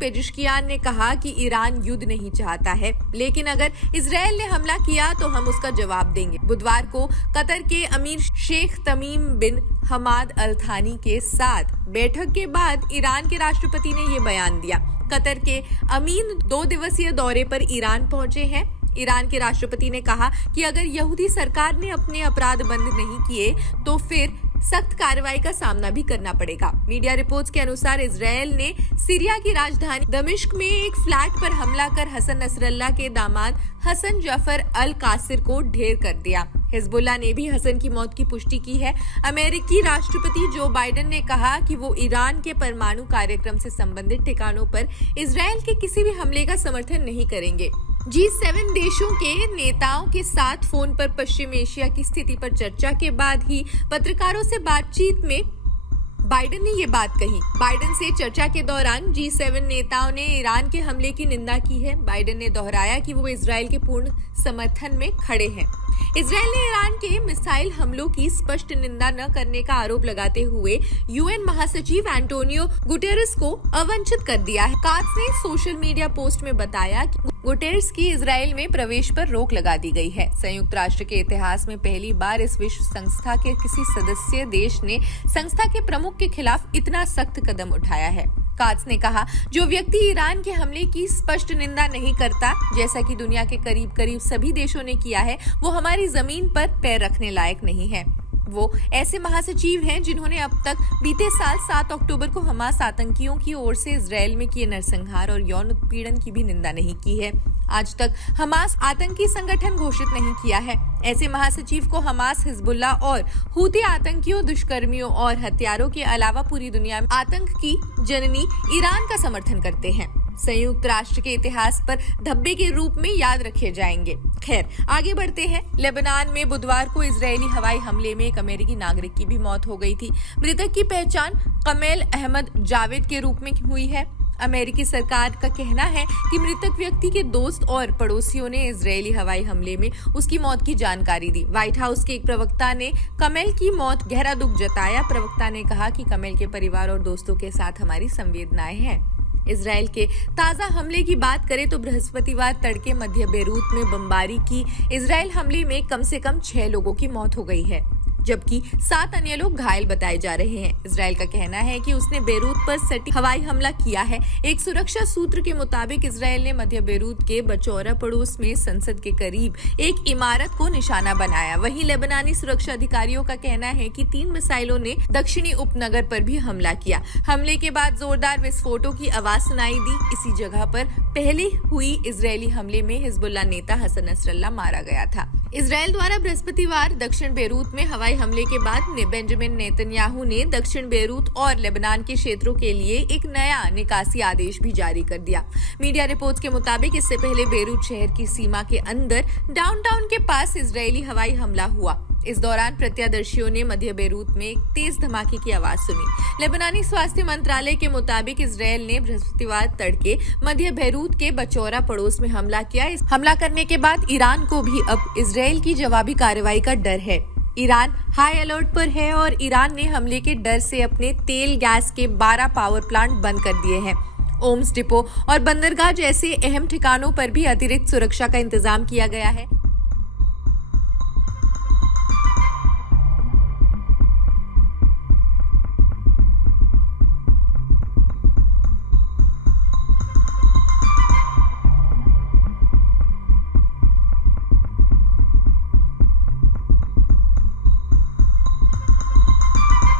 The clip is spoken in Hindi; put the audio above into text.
पेजेश्कियान ने कहा कि ईरान युद्ध नहीं चाहता है, लेकिन अगर इजराइल ने हमला किया तो हम उसका जवाब देंगे। बुधवार को कतर के अमीर शेख तमीम बिन हमाद अल थानी के साथ बैठक के बाद ईरान के राष्ट्रपति ने ये बयान दिया। कतर के अमीर 2 दिवसीय दौरे पर ईरान पहुंचे हैं। ईरान के राष्ट्रपति ने कहा कि अगर यहूदी सरकार ने अपने अपराध बंद नहीं किए तो फिर सख्त कार्रवाई का सामना भी करना पड़ेगा। मीडिया रिपोर्ट्स के अनुसार इजरायल ने सीरिया की राजधानी दमिश्क में एक फ्लैट पर हमला कर हसन नसरल्लाह के दामाद हसन जफर अल कासिर को ढेर कर दिया। हिजबुल्लाह ने भी हसन की मौत की पुष्टि की है। अमेरिकी राष्ट्रपति जो बाइडेन ने कहा कि वो ईरान के परमाणु कार्यक्रम से संबंधित ठिकानों पर इजरायल के किसी भी हमले का समर्थन नहीं करेंगे। G7 देशों के नेताओं के साथ फोन पर पश्चिम एशिया की स्थिति पर चर्चा के बाद ही पत्रकारों से बातचीत में बाइडेन ने ये बात कही। बाइडेन से चर्चा के दौरान G7 नेताओं ने ईरान के हमले की निंदा की है। बाइडेन ने दोहराया कि वो इजरायल के पूर्ण समर्थन में खड़े हैं। इजरायल ने ईरान के मिसाइल हमलों की स्पष्ट निंदा न करने का आरोप लगाते हुए यूएन महासचिव एंटोनियो गुटेरेस को अवंचित कर दिया है। कात्स ने सोशल मीडिया पोस्ट में बताया कि गुटेरेस की इजरायल में प्रवेश पर रोक लगा दी गई है। संयुक्त राष्ट्र के इतिहास में पहली बार इस विश्व संस्था के किसी सदस्य देश ने संस्था के प्रमुख के खिलाफ इतना सख्त कदम उठाया है। कात्स ने कहा, जो व्यक्ति ईरान के हमले की स्पष्ट निंदा नहीं करता, जैसा कि दुनिया के करीब करीब सभी देशों ने किया है, वो हमारी जमीन पर पैर रखने लायक नहीं है। वो ऐसे महासचिव हैं जिन्होंने अब तक बीते साल 7 अक्टूबर को हमास आतंकियों की ओर से इजरायल में किए नरसंहार और यौन उत्पीड़न की भी निंदा नहीं की है। आज तक हमास आतंकी संगठन घोषित नहीं किया है। ऐसे महासचिव को हमास, हिजबुल्लाह और हूती आतंकियों, दुष्कर्मियों और हत्यारों के अलावा पूरी दुनिया में आतंक की जननी ईरान का समर्थन करते हैं। संयुक्त राष्ट्र के इतिहास पर धब्बे के रूप में याद रखे जाएंगे। खैर, आगे बढ़ते हैं। लेबनान में बुधवार को इजरायली हवाई हमले में एक अमेरिकी नागरिक की भी मौत हो गई थी। मृतक की पहचान कमेल अहमद जावेद के रूप में हुई है। अमेरिकी सरकार का कहना है कि मृतक व्यक्ति के दोस्त और पड़ोसियों ने इजरायली हवाई हमले में उसकी मौत की जानकारी दी। व्हाइट हाउस के एक प्रवक्ता ने कमेल की मौत गहरा दुख जताया। प्रवक्ता ने कहा कि कमेल के परिवार और दोस्तों के साथ हमारी संवेदनाएं हैं। इजरायल के ताजा हमले की बात करें तो बृहस्पतिवार तड़के मध्य बेरूत में बमबारी की इजरायल हमले में कम से कम 6 लोगों की मौत हो गई है, जबकि 7 अन्य लोग घायल बताए जा रहे हैं। इजरायल का कहना है कि उसने बेरूत पर सटीक हवाई हमला किया है। एक सुरक्षा सूत्र के मुताबिक इजरायल ने मध्य बेरूत के बचौरा पड़ोस में संसद के करीब एक इमारत को निशाना बनाया। वहीं लेबनानी सुरक्षा अधिकारियों का कहना है कि 3 मिसाइलों ने दक्षिणी उपनगर पर भी हमला किया। हमले के बाद जोरदार विस्फोटों की आवाज सुनाई दी। इसी जगह पर पहले हुई इजरायली हमले में हिजबुल्लाह नेता हसन नसरल्लाह मारा गया था। इजरायल द्वारा बृहस्पतिवार दक्षिण बेरूत में हवाई हमले के बाद बेंजामिन नेतन्याहू ने दक्षिण बेरूत और लेबनान के क्षेत्रों के लिए एक नया निकासी आदेश भी जारी कर दिया। मीडिया रिपोर्ट्स के मुताबिक इससे पहले बेरूत शहर की सीमा के अंदर डाउनटाउन के पास इजरायली हवाई हमला हुआ। इस दौरान प्रत्यक्षदर्शियों ने मध्य बेरूत में एक तेज धमाके की आवाज सुनी। लेबनानी स्वास्थ्य मंत्रालय के मुताबिक इजरायल ने बृहस्पतिवार तड़के मध्य बेरूत के बचौरा पड़ोस में हमला किया। इस हमला करने के बाद ईरान को भी अब इजरायल की जवाबी कार्रवाई का डर है। ईरान हाई अलर्ट पर है और ईरान ने हमले के डर से अपने तेल गैस के 12 पावर प्लांट बंद कर दिए हैं। ओम्स डिपो और बंदरगाह जैसे अहम ठिकानों पर भी अतिरिक्त सुरक्षा का इंतजाम किया गया है।